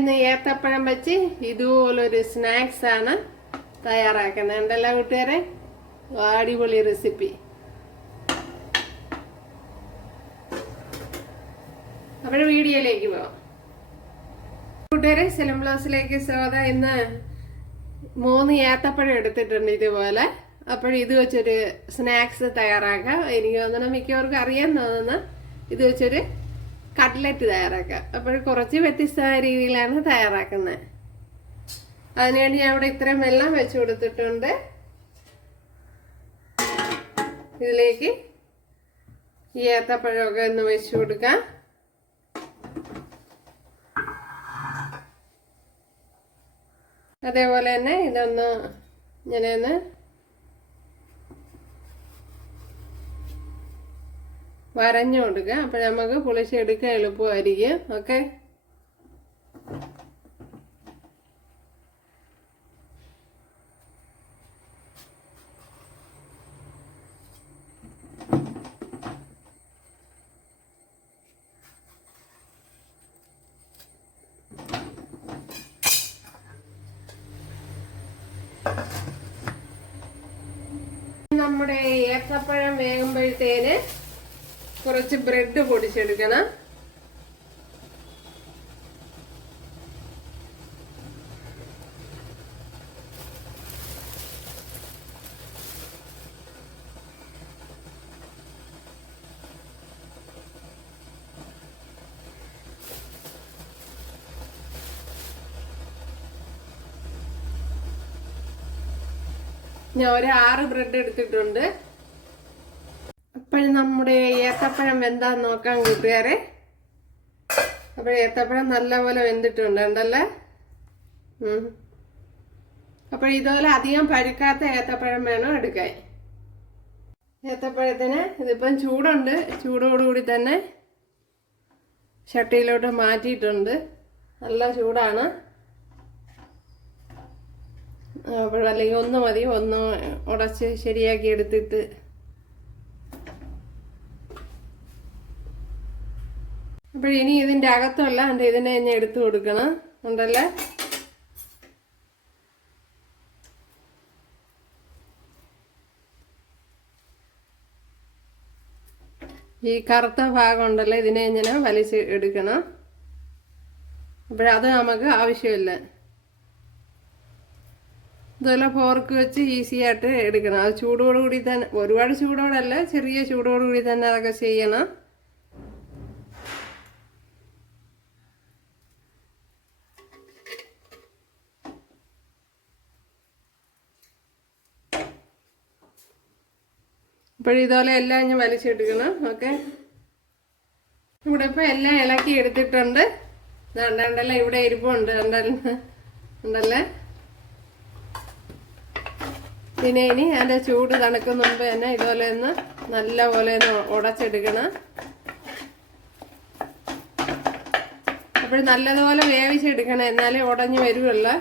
ഇന്ന് ഏത്തപ്പഴം വെച്ച് ഇതുപോലൊരു സ്നാക്സ് ആണ് തയ്യാറാക്കുന്നത്. ഉണ്ടല്ലോ കൂട്ടുകാരെ? അടിപൊളി റെസിപ്പി അപ്പോൾ വീഡിയോയിലേക്ക് പോവാം. കൂട്ടുകാരെ സെലം ബ്ലൗസിലേക്ക് സ്വാഗതം. ഇന്ന് മൂന്ന് ഏത്തപ്പഴം എടുത്തിട്ടുണ്ട് ഇതുപോലെ. അപ്പോൾ ഇത് വെച്ചൊരു സ്നാക്സ് തയ്യാറാക്കാം. എനിക്ക് തോന്നണം മിക്കവർക്കും അറിയാൻ തോന്നുന്ന. ഇത് വെച്ചൊരു കട്ട്ലറ്റ് തയ്യാറാക്കാം അപ്പോൾ കുറച്ച് വ്യത്യസ്തമായ രീതിയിലാണ് തയ്യാറാക്കുന്നത്. അതിനുവേണ്ടി ഞാൻ ഇവിടെ ഇത്രയും വെള്ളം വെച്ച് കൊടുത്തിട്ടുണ്ട്. ഇതിലേക്ക് ഈ ഏത്തപ്പഴമൊക്കെ ഒന്ന് വെച്ച് കൊടുക്കാം. അതേപോലെ തന്നെ ഇതൊന്ന് ഇങ്ങനെയൊന്ന് വരഞ്ഞു കൊടുക്കുക അപ്പോൾ നമുക്ക് പുളിച്ചെടുക്കാൻ എളുപ്പമായിരിക്കും. ഓക്കെ? നമ്മുടെ ഏത്തപ്പഴം വേകുമ്പോഴത്തേന് കുറച്ച് ബ്രെഡ് പൊടിച്ചെടുക്കണം. ഞാൻ ഒരു ആറ് ബ്രെഡ് എടുത്തിട്ടുണ്ട്. അപ്പോൾ നമ്മുടെ ഏത്തപ്പഴം വെന്താന്ന് നോക്കാൻ കൂട്ടുകാരെ. അപ്പോൾ ഏത്തപ്പഴം നല്ലപോലെ വെന്തിട്ടുണ്ട് ഉണ്ടല്ലേ. അപ്പോൾ ഇതുപോലെ അധികം പഴുക്കാത്ത ഏത്തപ്പഴം വേണം എടുക്കാൻ. ഏത്തപ്പഴത്തിന് ഇതിപ്പം ചൂടുണ്ട് ചൂടോടുകൂടി തന്നെ ചട്ടിയിലോട്ട് മാറ്റിയിട്ടുണ്ട്. നല്ല ചൂടാണ്. അപ്പോൾ അല്ലെങ്കിൽ ഒന്ന് മതി ഒന്ന് ഉടച്ച് ശരിയാക്കി എടുത്തിട്ട് അപ്പോൾ ഇനി ഇതിന്റെ അകത്തുമല്ല എന്റെ ഇതിനെ ഞാൻ എടുത്തു കൊടുക്കണം. ഉണ്ടല്ലേ? ഈ കറുത്ത ഭാഗം ഉണ്ടല്ലോ? ഇതിനെ ഇങ്ങനെ വലിച്ച് എടുക്കണം. അപ്പോഴത് നമുക്ക് ആവശ്യമില്ല. ഇതുപോലെ ഫോർക്ക് വെച്ച് ഈസി ആയിട്ട് എടുക്കണം. അത് ചൂടോടുകൂടി തന്നെ ഒരുപാട് ചൂടോടല്ല ചെറിയ ചൂടോടുകൂടി തന്നെ അതൊക്കെ ചെയ്യണം. അപ്പോഴിതുപോലെ എല്ലാം ഞാൻ വലിച്ചെടുക്കണം ഓക്കെ? ഇവിടെ ഇപ്പം എല്ലാം ഇളക്കി എടുത്തിട്ടുണ്ട്. ഉണ്ടല്ലേ ഇവിടെ ഇരിപ്പുണ്ട് ഉണ്ടല്ലേ പിന്നെ ഇനി അതിന്റെ ചൂട് തണുക്കുന്ന മുമ്പ് തന്നെ ഇതുപോലെ ഒന്ന് നല്ല പോലെ ഒന്ന് ഉടച്ചെടുക്കണം. അപ്പോൾ നല്ലതുപോലെ വേവിച്ചെടുക്കണം എന്നാലേ ഉടഞ്ഞു വരുമല്ലോ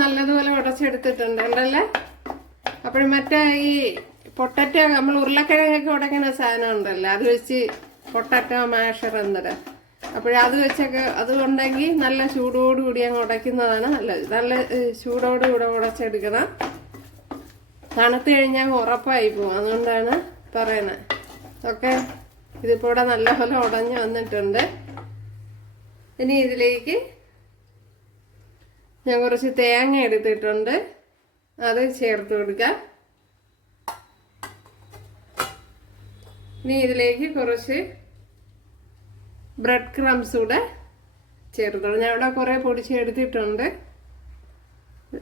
നല്ലതുപോലെ ഉടച്ചെടുത്തിട്ടുണ്ട് ഉണ്ടല്ലേ? അപ്പോൾ മറ്റേ ഈ പൊട്ടറ്റോ നമ്മൾ ഉരുളക്കിഴങ്ങൊക്കെ ഉടയ്ക്കുന്ന സാധനം ഉണ്ടല്ലോ? അത് വെച്ച് പൊട്ടറ്റോ മാഷർ എന്നത് അപ്പോഴത് വെച്ചൊക്കെ അതുകൊണ്ടെങ്കിൽ നല്ല ചൂടോടുകൂടി അങ്ങ് ഉടയ്ക്കുന്നതാണ് നല്ലത്. നല്ല ചൂടോടുകൂടെ ഉടച്ചെടുക്കണം. തണുത്ത് കഴിഞ്ഞാൽ ഉറപ്പായി പോകും അതുകൊണ്ടാണ് പറയണത് ഓക്കെ? ഇതിപ്പോൾ ഇവിടെ നല്ലപോലെ ഉടഞ്ഞ് വന്നിട്ടുണ്ട്. ഇനി ഇതിലേക്ക് ഞാൻ കുറച്ച് തേങ്ങ എടുത്തിട്ടുണ്ട്. അത് ചേർത്ത് കൊടുക്കുക ഇനി ഇതിലേക്ക് കുറച്ച് ബ്രെഡ് ക്രംസ് കൂടെ ചേർത്ത് കൊടുക്കാം. ഞാൻ ഇവിടെ കുറേ പൊടിച്ച് എടുത്തിട്ടുണ്ട്.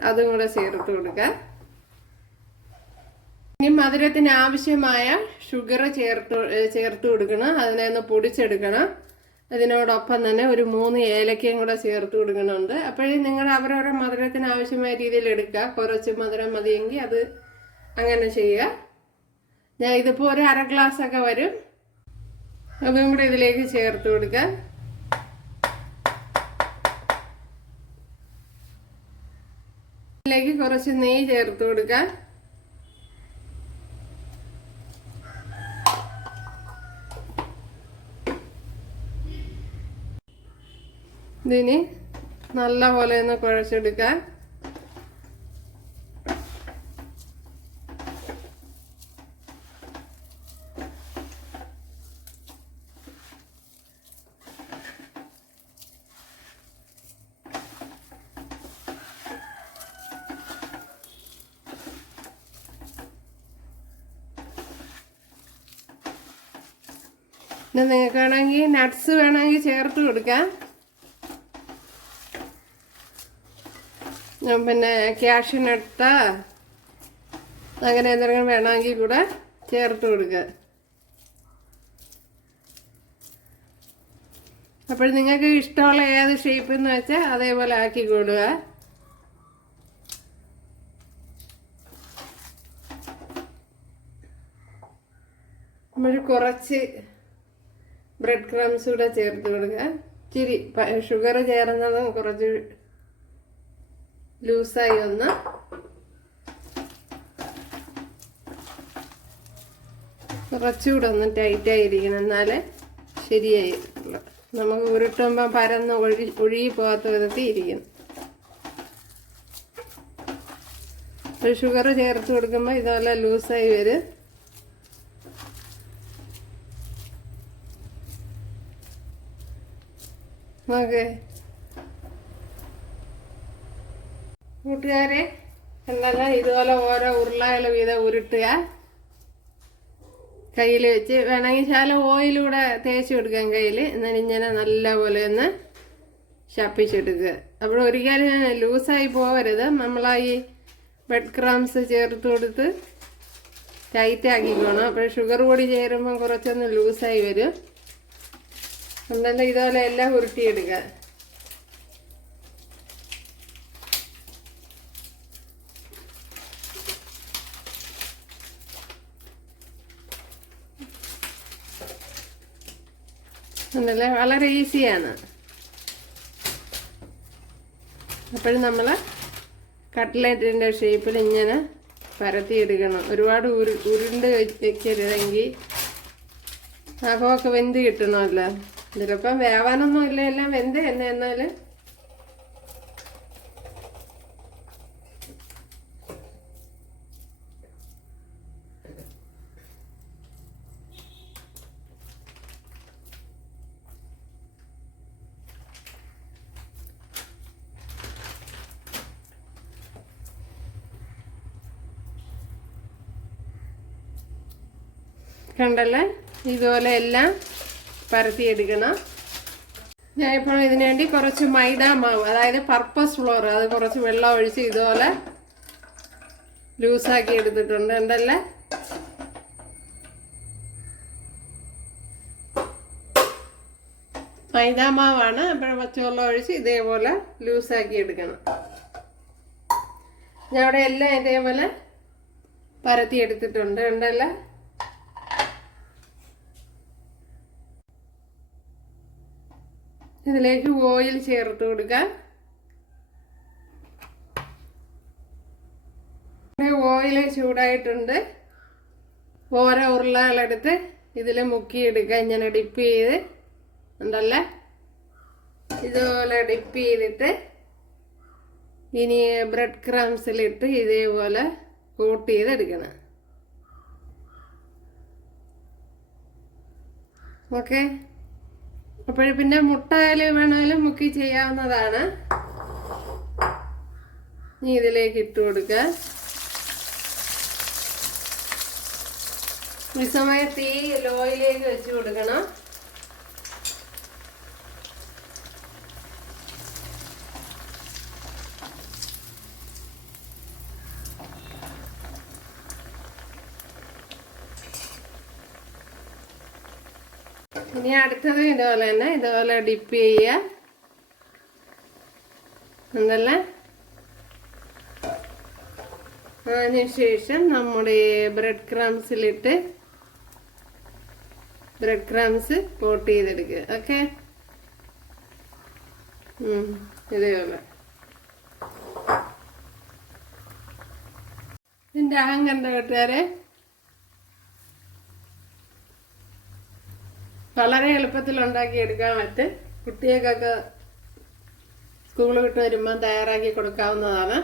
അതും കൂടെ ചേർത്ത് കൊടുക്കുക ഇനി മധുരത്തിന് ആവശ്യമായ ഷുഗർ ചേർത്ത് ചേർത്ത് കൊടുക്കണം. അതിനെ ഒന്ന് പൊടിച്ചെടുക്കണം. അതിനോടൊപ്പം തന്നെ ഒരു മൂന്ന് ഏലക്കയും കൂടെ ചേർത്ത് കൊടുക്കുന്നുണ്ട്. അപ്പോഴേ നിങ്ങൾ അവരവരുടെ മധുരത്തിന് ആവശ്യമായ രീതിയിൽ എടുക്കുക. കുറച്ച് മധുരം മതിയെങ്കിൽ അത് അങ്ങനെ ചെയ്യുക. ഞാൻ ഇതിപ്പോൾ ഒരു അര ഗ്ലാസ് ഒക്കെ വരും. അതും കൂടെ ഇതിലേക്ക് ചേർത്ത് കൊടുക്കുക. ഇതിലേക്ക് കുറച്ച് നെയ്യ് ചേർത്ത് കൊടുക്കാം ഇതിന് നല്ല പോലെ ഒന്ന് കുഴച്ചെടുക്കാം. പിന്നെ നിങ്ങൾക്ക് വേണമെങ്കിൽ നട്ട്സ് വേണമെങ്കിൽ ചേർത്ത് കൊടുക്കാം. പിന്നെ ക്യാഷ് നട്ട അങ്ങനെ എന്തെങ്കിലും വേണമെങ്കിൽ കൂടെ ചേർത്ത് കൊടുക്കുക അപ്പോൾ നിങ്ങൾക്ക് ഇഷ്ടമുള്ള ഏത് ഷേപ്പ് എന്ന് വെച്ചാൽ അതേപോലെ ആക്കി കൊടുക്കുക നമ്മൾ കുറച്ച് ബ്രെഡ് ക്രംസ് കൂടെ ചേർത്ത് കൊടുക്കുക ഇച്ചിരി ഷുഗർ ചേർന്നതും കുറച്ച് ലൂസായി ഒന്ന്. കുറച്ചുകൂടെ ഒന്ന് ടൈറ്റായിരിക്കണം എന്നാലേ ശരിയായി നമുക്ക് ഉരുട്ടുമ്പോൾ പരന്ന് ഒഴി ഒഴുകി പോകാത്ത വിധത്തിൽ ഇരിക്കുന്നു ഒരു ഷുഗർ ചേർത്ത് കൊടുക്കുമ്പോൾ ഇതുപോലെ ലൂസായി വരും. ഓക്കെ. കൂട്ടുകാരെ എന്നല്ല ഇതുപോലെ ഓരോ ഉരുളകൾ വീതം ഉരുട്ടുക. കയ്യിൽ വെച്ച് വേണമെങ്കിൽ ശാല ഓയിലൂടെ തേച്ച് കൊടുക്കാം കയ്യിൽ എന്നാൽ ഇങ്ങനെ നല്ലപോലെ ഒന്ന് ശപ്പിച്ചെടുക്കുക. അപ്പോൾ ഒരിക്കലും ലൂസായി പോകരുത് നമ്മളായി ബെഡ് ക്രാംസ് ചേർത്ത് കൊടുത്ത് ടൈറ്റ് ആക്കിക്കോണം അപ്പോൾ ഷുഗർ പൊടി ചേരുമ്പോൾ കുറച്ചൊന്ന് ലൂസായി വരും. എന്നാലും ഇതുപോലെ എല്ലാം ഉരുട്ടിയെടുക്കുക. ഉണ്ടല്ലേ? വളരെ ഈസിയാണ്. അപ്പോഴും നമ്മൾ കട്ട്ലേറ്റിന്റെ ഷേപ്പിൽ ഇങ്ങനെ പരത്തിയെടുക്കണം. ഒരുപാട് ഉരു ഉരുണ്ട് വെക്കരുതെങ്കിൽ അകമൊക്കെ വെന്ത് കിട്ടണമല്ലോ. ഇതിലിപ്പം വേവാനൊന്നും ഇല്ല എല്ലാം വെന്ത് തന്നെ. എന്നാൽ കണ്ടല്ലേ? ഇതുപോലെ എല്ലാം പരത്തിയെടുക്കണം. ഞാൻ ഇപ്പോൾ ഇതിനു വേണ്ടി കുറച്ച് മൈദ മാവ് അതായത് പർപ്പസ് ഫ്ലോർ അത് കുറച്ച് വെള്ളം ഒഴിച്ച് ഇതുപോലെ ലൂസാക്കി എടുത്തിട്ടുണ്ട്. ഉണ്ടല്ലേ മൈദ മാവാണ്. അപ്പോൾ പച്ചവെള്ളം ഒഴിച്ച് ഇതേപോലെ ലൂസാക്കി എടുക്കണം. ഞാൻ അവിടെ എല്ലാം ഇതേപോലെ പരത്തി എടുത്തിട്ടുണ്ട് ഉണ്ടല്ലേ ഇതിലേക്ക് ഓയിൽ ചേർത്ത് കൊടുക്കാം. ഓയിൽ ചൂടായിട്ടുണ്ട്. ഓരോ ഉരുളകളെടുത്ത് ഇതിൽ മുക്കിയെടുക്കുക ഇങ്ങനെ ഡിപ്പ് ചെയ്ത്. ഉണ്ടല്ലേ ഇതുപോലെ ഡിപ്പ് ചെയ്തിട്ട് ഇനി ബ്രെഡ് ക്രംസിലിട്ട് ഇതേപോലെ കോട്ട് ചെയ്തെടുക്കണം. ഓക്കെ അപ്പോൾ പിന്നെ മുട്ടായാലും വേണമെങ്കിലും മുക്കി ചെയ്യാവുന്നതാണ്. ഇനി ഇതിലേക്ക് ഇട്ട് കൊടുക്കുക ഈ സമയത്ത് ഈ ലോയിലേക്ക് വെച്ച് കൊടുക്കണം. ഇനി അടുത്തത് ഇതുപോലെ തന്നെ ഇതുപോലെ ഡിപ്പ് ചെയ്യുക. എന്തല്ലേ അതിനുശേഷം നമ്മുടെ ബ്രെഡ് ക്രംസിലിട്ട് ബ്രെഡ് ക്രംസ് കോട്ട് ചെയ്തെടുക്കുക. ഓക്കെ ഇതേപോലെ. ഇതിന്റെ അഹം കണ്ട കൂട്ടുകാരെ വളരെ എളുപ്പത്തിൽ ഉണ്ടാക്കി എടുക്കാൻ പറ്റും. കുട്ടികൾക്കൊക്കെ സ്കൂൾ വിട്ട് വരുമ്പോൾ തയ്യാറാക്കി കൊടുക്കാവുന്നതാണ്.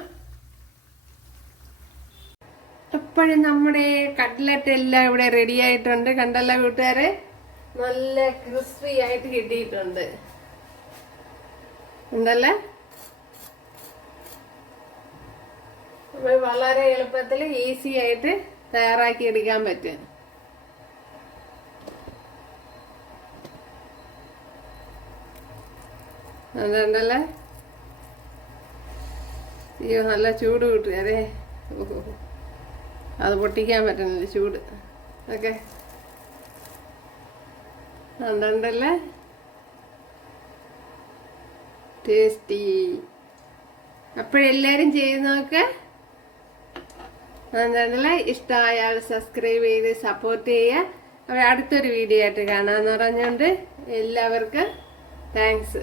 എപ്പോഴും നമ്മുടെ കട്ട്ലറ്റ് എല്ലാം ഇവിടെ റെഡി ആയിട്ടുണ്ട്. കണ്ടല്ല കൂട്ടുകാരെ നല്ല ക്രിസ്പി ആയിട്ട് കിട്ടിയിട്ടുണ്ട്. ഉണ്ടല്ലേ? വളരെ എളുപ്പത്തിൽ ഈസി ആയിട്ട് തയ്യാറാക്കി എടുക്കാൻ പറ്റും. അതുണ്ടല്ലേ അയ്യോ നല്ല ചൂട് കിട്ടി. ഓഹോ. അത് പൊട്ടിക്കാൻ പറ്റുന്നില്ല ചൂട്. ഓക്കെ അതുകൊണ്ടല്ലേ ടേസ്റ്റി. അപ്പോഴെല്ലാരും ചെയ്ത് നോക്ക്. അതുകൊണ്ടല്ലേ ഇഷ്ടമായാൽ സബ്സ്ക്രൈബ് ചെയ്ത് സപ്പോർട്ട് ചെയ്യുക. അപ്പോൾ അടുത്തൊരു വീഡിയോ ആയിട്ട് കാണാമെന്ന് പറഞ്ഞുകൊണ്ട് എല്ലാവർക്കും താങ്ക്സ്